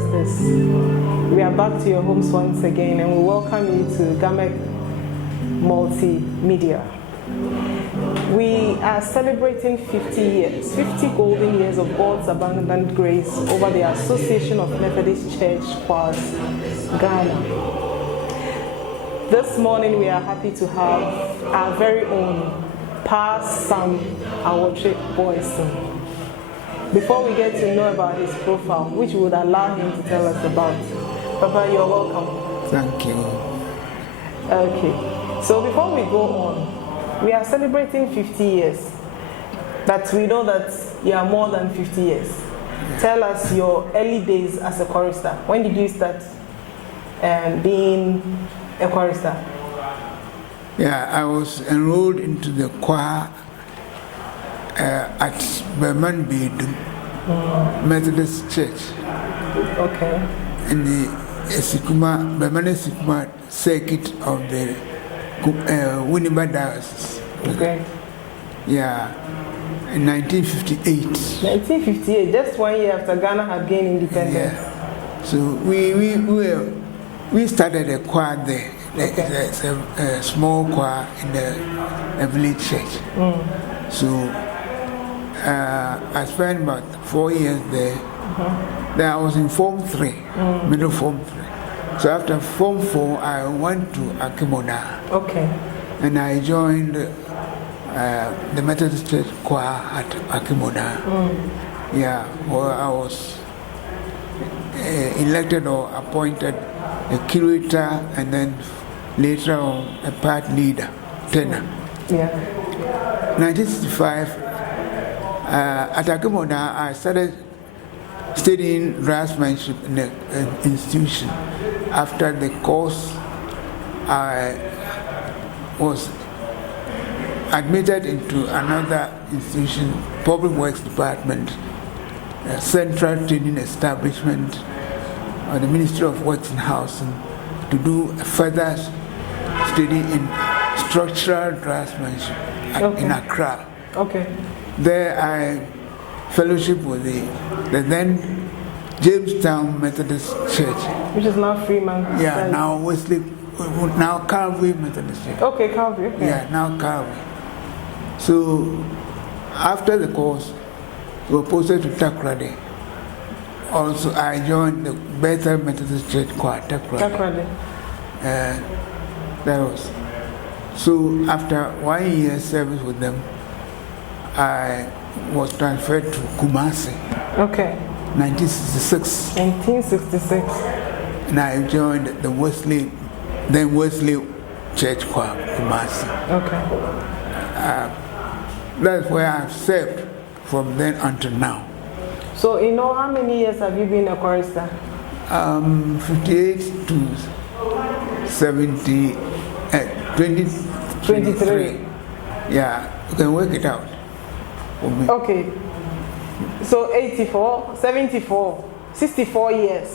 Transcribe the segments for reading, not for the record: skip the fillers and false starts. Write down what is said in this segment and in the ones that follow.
is this. We are back to your homes once again, and we welcome you to GHAMECC Multimedia. We are celebrating 50 years, 50 golden years of God's abundant grace over the Association of Methodist Church Choirs, Ghana. This morning we are happy to have our very own Bro Awotwe Boison. Before we get to know about his profile, which would allow him to tell us about, Papa, you're welcome. Thank you. Okay, so before we go on, we are celebrating 50 years, but we know that you are more than 50 years. Yeah. Tell us your early days as a chorister. When did you start being a chorister? Yeah, I was enrolled into the choir at Berman Methodist Church. Okay. In the Berman Esikuma circuit of the Winneba Diocese. Okay. Yeah, in 1958. 1958, just 1 year after Ghana had gained independence. Yeah. So we started a choir there. Okay. There's a small choir in the village church. So I spent about 4 years there. Then I was in Form 3, middle Form 3. So after Form 4, I went to Akimoda. Okay. And I joined the Methodist Church choir at Akimoda. Yeah, where I was elected or appointed a curator and then later on a part leader, tenor. Yeah. 1965, at Akimoda, I started studying draftsmanship in the institution. After the course, I was admitted into another institution, Public Works Department, a central training establishment of the Ministry of Works and Housing, to do a further study in structural draftsmanship in Accra. Okay. There I fellowship with the then Jamestown Methodist Church, which is now Freeman. Yeah, now Wesley, now Calvary Methodist Church. Okay, Calvary. Okay. Yeah, now Calvary. So after the course, we were posted to Takoradi. Also, I joined the Bethel Methodist Church choir, Takoradi. That was. So after 1 year service with them, I was transferred to Kumasi. Okay. 1966. 1966. And I joined the Wesley Church choir, Kumasi. Okay. That's where I've served from then until now. So, how many years have you been a chorister? 58 to 70, 23. Yeah, you can work it out for me. Okay. So 84, 74, 64 years.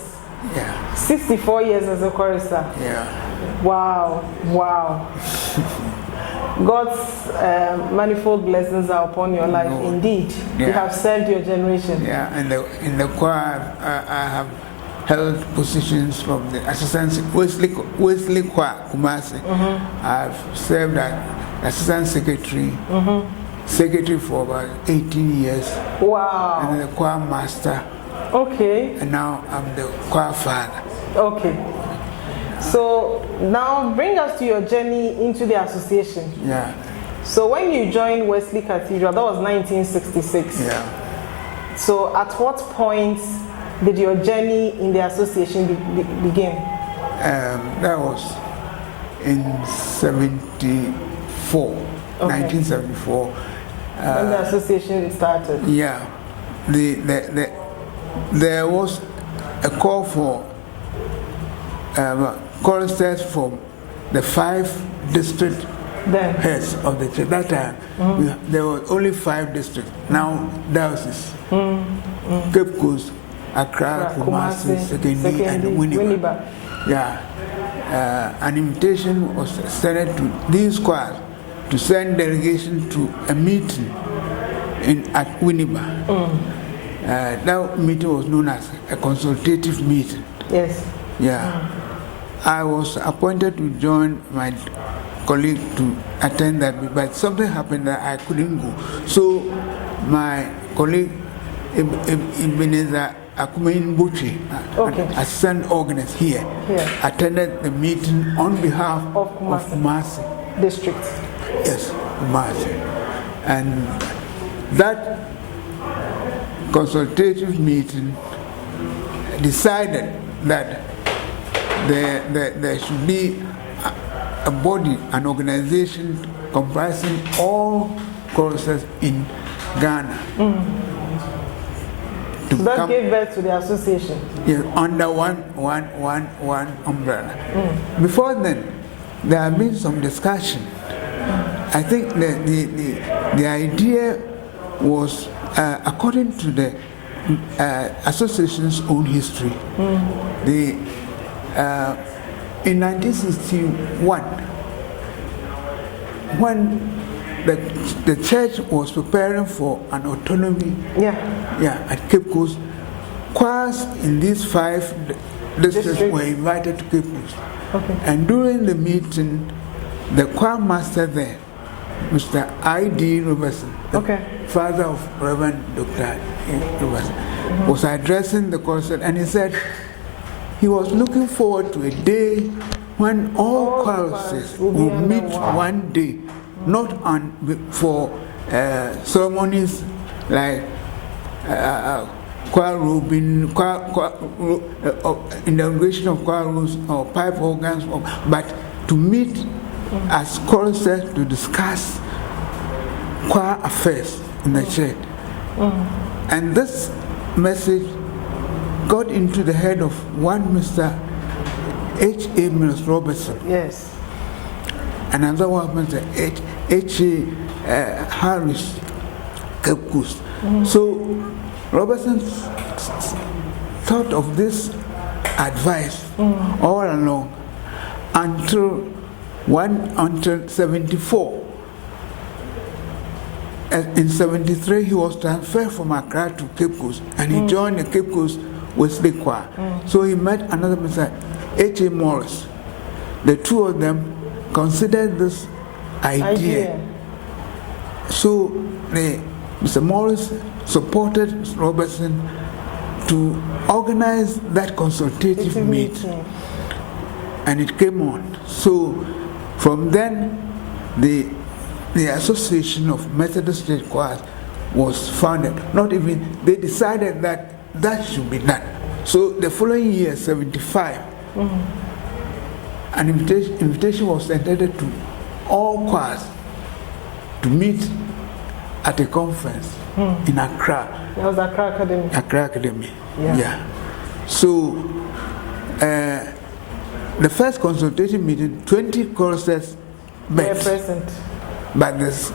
Yeah. 64 years as a chorister. Yeah. Wow. Wow. God's manifold blessings are upon your life, indeed. Yeah. You have served your generation. Yeah, and in the choir, I have held positions from the assistant Wesley Choir, Kumasi. I've served as assistant secretary, secretary for about 18 years. Wow. And the choir master. Okay. And now I'm the choir father. Okay. So now bring us to your journey into the association. Yeah. So when you joined Wesley Cathedral, that was 1966. Yeah. So at what point did your journey in the association begin? That was in 74, 1974. When the association started? Yeah. There was a call for choristers from the 5 district heads of the church. That time, there were only 5 districts. Now, dioceses. Cape Coast, Accra, Kumasi, Sekendi, and Winneba. Yeah. An invitation was extended to these choirs to send delegation to a meeting at Winneba. that meeting was known as a consultative meeting. Yes. Yeah. I was appointed to join my colleague to attend that, but something happened that I couldn't go. So my colleague Ebenezer Akumein Buchi, an assistant organist here, attended the meeting on behalf of Kumasi District. Yes, Kumasi. And that consultative meeting decided that there should be a body, an organization comprising all choristers in Ghana. So that gave birth to the association? Yes, under one umbrella. Before then, there have been some discussion. I think the idea was, according to the association's own history, in 1961, when the church was preparing for an autonomy at Cape Coast, choirs in these 5 districts were invited to Cape Coast. And during the meeting, the choir master there, Mr. I.D. Robertson, the father of Reverend Dr. Robertson, was addressing the concert, and he said he was looking forward to a day when all choristers will meet one day, not for ceremonies like choir robing, inauguration of choir rooms or pipe organs, but to meet as choristers to discuss choir affairs in the church. And this message got into the head of one Mr. H.A. Mills Robertson. Yes. Another one, Mr. H.A. Harris, Cape Coast. So Robertson thought of this advice all along until 74. In 73, he was transferred from Accra to Cape Coast, and he joined the Cape Coast Wesley Choir. So he met another Mr. H.A. Morris. The two of them considered this idea. So Mr. Morris supported Robertson to organize that consultative meeting. And it came on. So from then, the Association of Methodist State Choirs was founded. They decided that should be done. So the following year, 75, an invitation was extended to all choirs to meet at a conference in Accra. That was Accra Academy. Accra Academy. Yeah. So the first consultation meeting, 20 choristers met. Were present. But this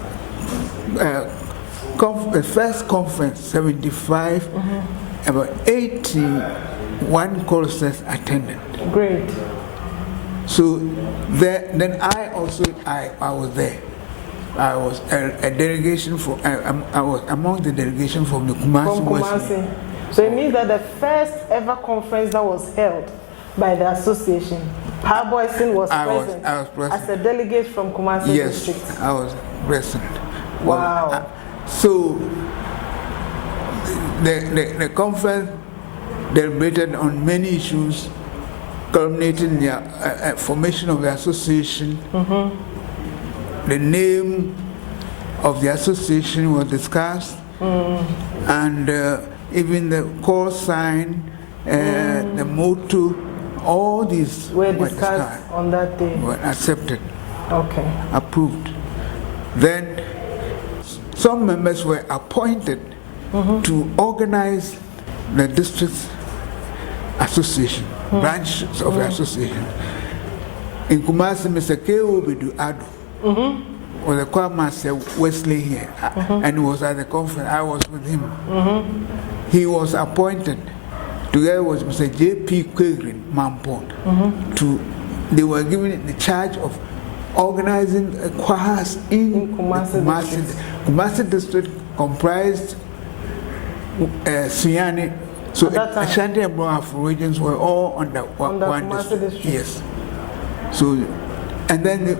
the first conference, 75, about 81 choristers attended. Great. So then I was there. I was a delegation I was among the delegation from the Kumasi. So it means that the first ever conference that was held by the association, Boison was present. I was present. As a delegate from Kumasi district. Yes, I was present. Wow. So the conference deliberated on many issues, culminating in the formation of the association. The name of the association was discussed, and even the call sign, the motto, all these were discussed on that day. Were accepted. Okay. Approved. Then some members were appointed to organize the district's association, branches of the association. In Kumasi, Mr. K.O. Bedu Ado was the choir master Wesley here, and he was at the conference. I was with him. He was appointed together with Mr. J.P. Quagrin Mampon. They were given the charge of organizing choirs in Kumasi district. Kumasi district comprised Siani. So Ashanti and Bro Awotwe regions were all under one district. Yes. So, and then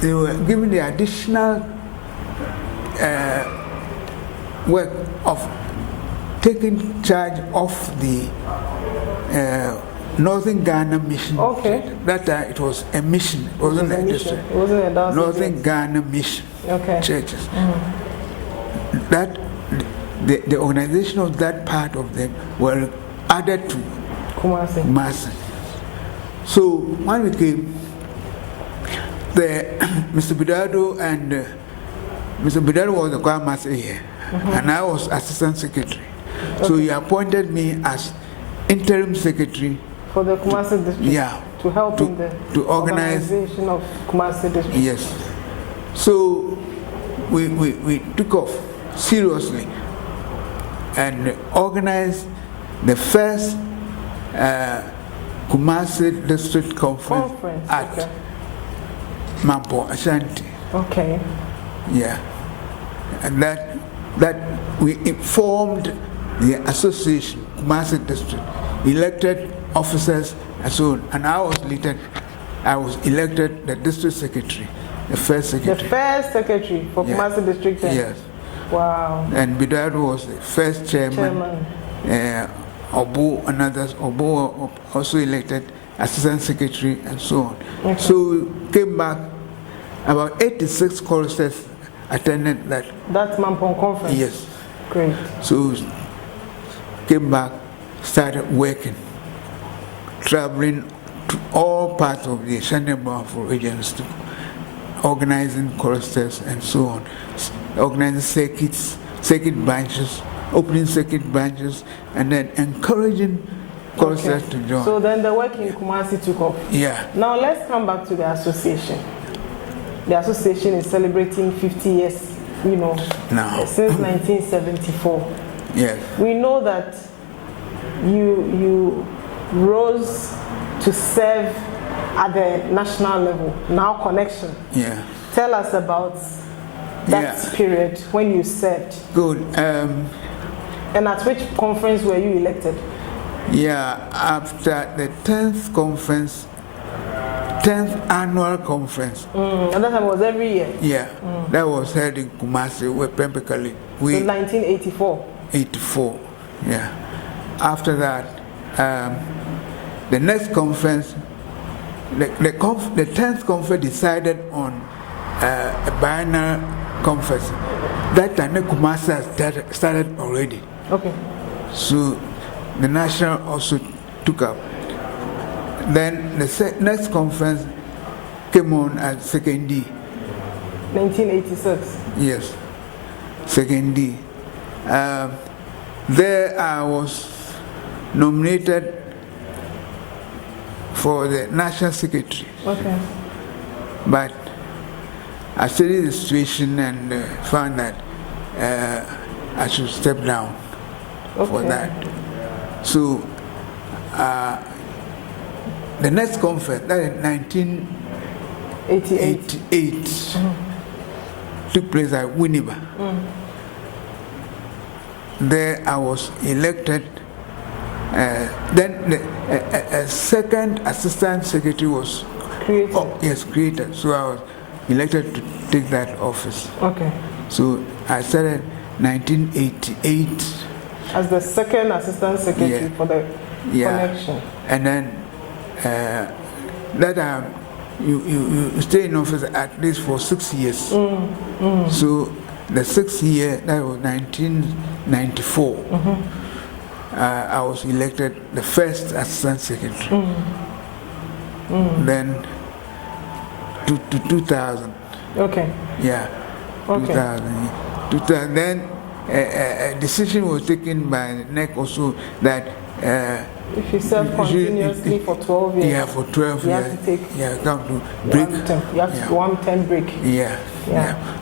they were given the additional work of taking charge of the Northern Ghana mission. Okay. That time it was a mission. It wasn't a district. It wasn't a district. Northern Ghana mission. Okay. Churches. That the organization of that part of them were added to Kumasi. So when we came, Mr. Bidado and Mr. Bidado was the choir master here, and I was assistant secretary. So he appointed me as interim secretary for the Kumasi district. Yeah. To help in the organization of Kumasi district. Yes. So we took off seriously and organized the first Kumasi district conference at Mampo, Ashanti. Okay. Yeah. And that we formed the association, Kumasi district, elected officers and so on. And I was elected the district secretary, the first secretary. The first secretary for Kumasi district then? Yes. Wow. And Bidado was the first chairman. Obo and others. Obo also elected assistant secretary and so on. Okay. So we came back, about 86 choristers attended that. That Mampong conference? Yes. Great. So came back, started working, traveling to all parts of the Ashanti and Bro Awotwe regions, organizing choristers and so on, organizing circuit branches, opening circuit branches, and then encouraging choristers to join. So then the work in Kumasi took off. Yeah. Now let's come back to the association. The association is celebrating 50 years, since 1974. Yes. We know that you rose to serve at the national level, now connection. Yeah. Tell us about that period when you served. Good. And at which conference were you elected? Yeah, after the 10th annual conference. And that time was every year? Yeah, that was held in Kumasi, where practically we... In 1984? 84, yeah. After that, the next conference, the 10th conference decided on a biennial conference. That time, Kumasi started already. Okay. So the national also took up. Then the next conference came on at 2nd D. 1986? Yes, 2nd D. There I was nominated for the national secretary. Okay. But I studied the situation and found that I should step down for that. So the next conference, that in 1988, took place at Winneba. There I was elected. Then a second assistant secretary was created. Created. So I was elected to take that office. Okay. So I started 1988 as the second assistant secretary for the connection. And then that you stay in office at least for 6 years. So the 6th year, that was 1994, I was elected the first assistant secretary. Then to 2000. Okay. Yeah. Okay. 2000. Then a decision was taken by NEC also that if you serve continuously for 12 years, for 12 you years, have to take come to break. You have to 110 break. Yeah.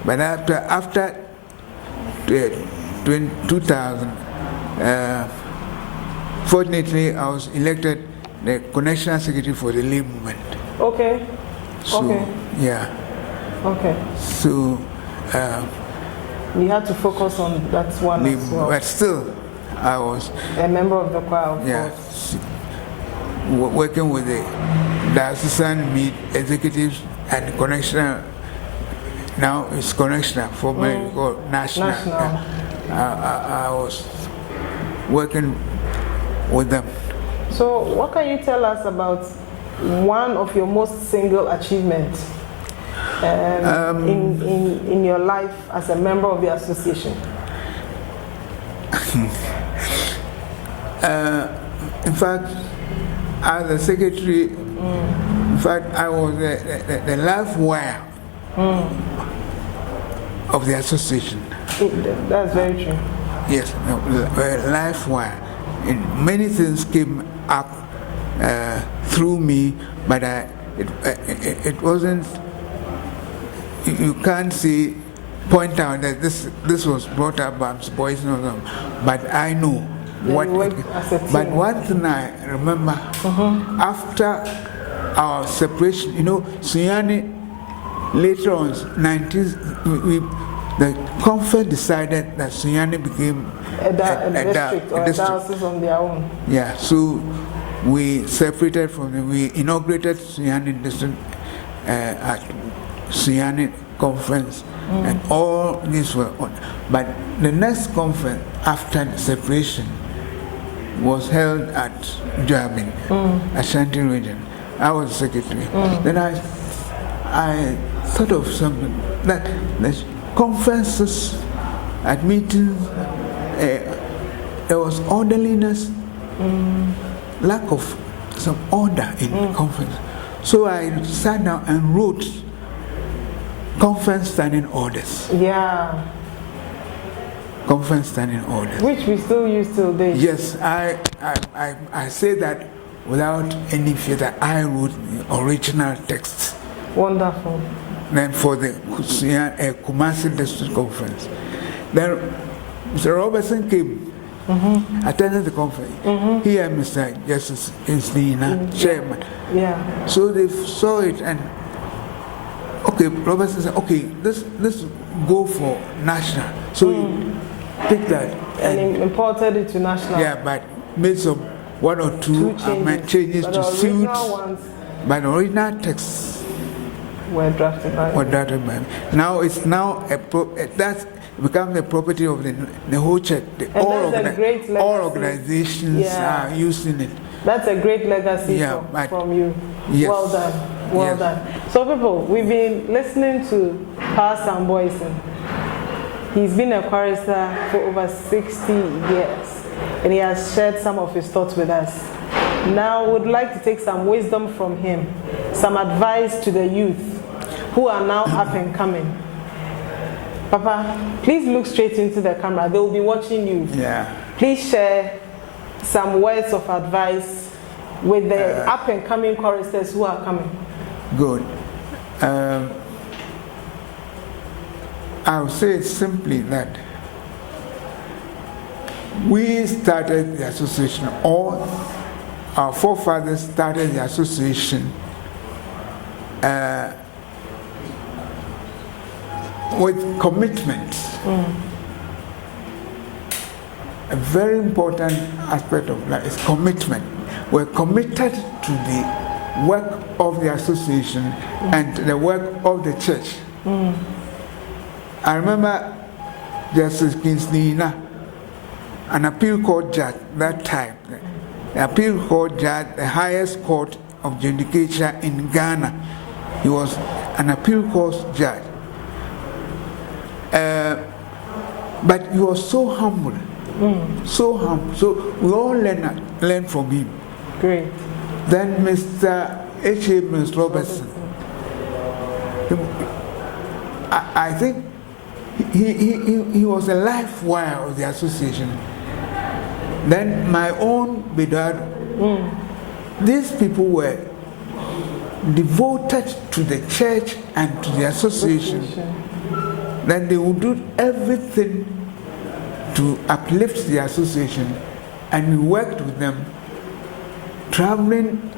But after 2000, fortunately, I was elected the connection secretary for the lay movement. Okay. So, yeah. Okay. So, we had to focus on that one as well. But still, I was a member of the choir, of course. Working with the assistant meet executives and connectioner. Now it's connectioner for me called national. I was working with them. So what can you tell us about one of your most single achievements in your life as a member of the association? In fact, as a secretary, in fact, I was the life wire of the association. That's very true. Yes, life wire. And many things came up through me, but it wasn't. You can't say, point out that this was brought up by Boison, but I know what. But one thing I remember, after our separation, Sunyani later on, the conference decided that Sunyani became a district or a diocese on their own. Yeah, so we separated from them. We inaugurated Sunyani district at Sunyani conference, and all these were on. But the next conference after the separation was held at Germany, Ashanti region. I was secretary. Then I thought of something that the conferences at meetings, there was orderliness, lack of some order in the conference. So I sat down and wrote conference standing orders. Yeah. Conference standing orders. Which we still use till date. Yes, I say that without any fear that I wrote the original texts. Wonderful. Then for the Kumasi District Conference. Then Mr. Robertson came, attended the conference. He and Mr. Justice Inslina, chairman. Yeah. So they saw it and, okay, Robertson said, okay, let's go for national. So he picked that. And imported it to national. Yeah, but made some one or two changes to suit. But the original texts were drafted by me. Now it's that's become the property of the whole church. All organizations are using it. That's a great legacy from you. Yes. Well done. Well done. So people, we've been listening to Pastor Boison. He's been a chorister for over 60 years, and he has shared some of his thoughts with us. Now, we'd like to take some wisdom from him, some advice to the youth who are now up and coming. Papa, please look straight into the camera. They will be watching you. Yeah. Please share some words of advice with the up and coming choristers who are coming. Good. I'll say simply that we started the association, or our forefathers started the association with commitment. A very important aspect of that is commitment. We're committed to the work of the association and the work of the church. I remember Justice Kingsley, an appeal court judge that time. The appeal court judge, the highest court of judicature in Ghana. He was an appeal court judge. But he was so humble. So humble. So we all learn from him. Great. Then Mr. H.A. Robertson. I think he was a life wire of the association. Then my own Bedard. These people were devoted to the church and to the association. Then they would do everything to uplift the association, and we worked with them, traveling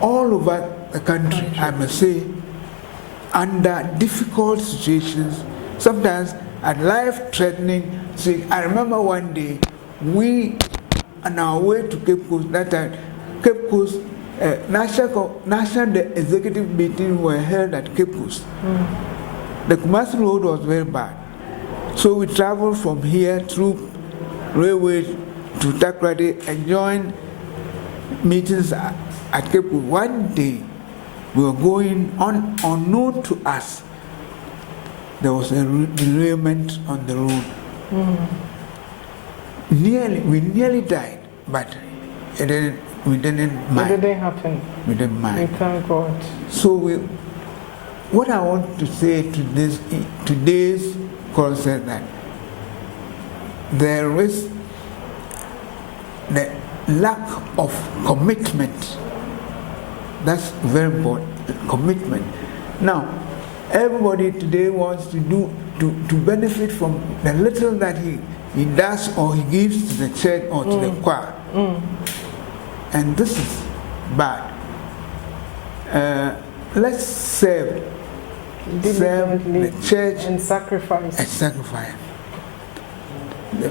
all over the country, I must say, under difficult situations, sometimes at life-threatening. So I remember one day we, on our way to Cape Coast, that time, Cape Coast, national executive meetings were held at Cape Coast. The Kumasi road was very bad. So we traveled from here through railway to Takoradi and joined meetings at Cape Coast. One day, we were going on, unknown to us, there was a derailment on the road. We nearly died, but we didn't mind. It didn't happen. We didn't mind. We thank God. So what I want to say to today's chorus is that there is the lack of commitment. That's very important. Commitment. Now, everybody today wants to benefit from the little that he does or he gives to the church or to the choir. And this is bad. Let's serve the church and sacrifice.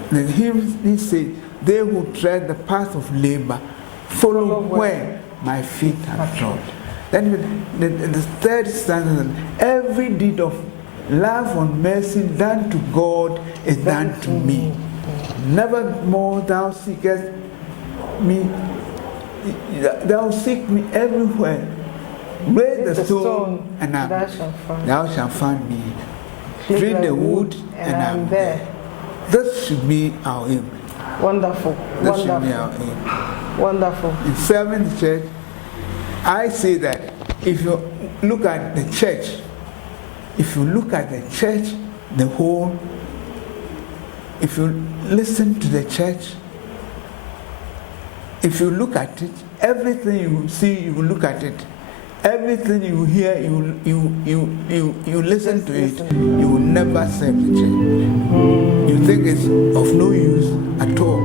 The hymn says, they who tread the path of labor follow where my feet have trod. Then the third stanza, every deed of love and mercy done to God is done to me. Nevermore thou seekest me, thou seek me everywhere. Raise the stone and thou shalt find me. Clean the wood and I'm there. This should be our aim. Wonderful. This should be our aim. Wonderful. In serving the church, I say that if you look at the church, the whole, if you listen to the church, if you look at it, everything you see, you look at it. Everything you hear, you listen to it, you will never serve the church. You think it's of no use at all,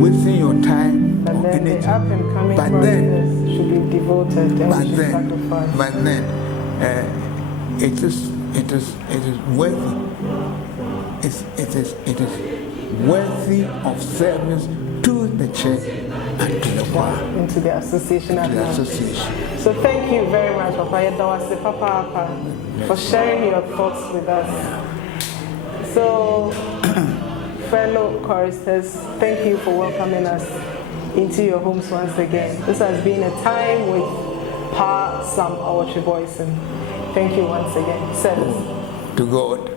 wasting your time or energy. But then should be devoted and sacrificed. But then it is worthy. It is worthy of service to the church and to the choir. Into the association. So thank you very much, Papa, for sharing your thoughts with us. So, fellow choristers, thank you for welcoming us into your homes once again. This has been a time with Pa Sam Awotwe Boison. Thank you once again. Service. To God.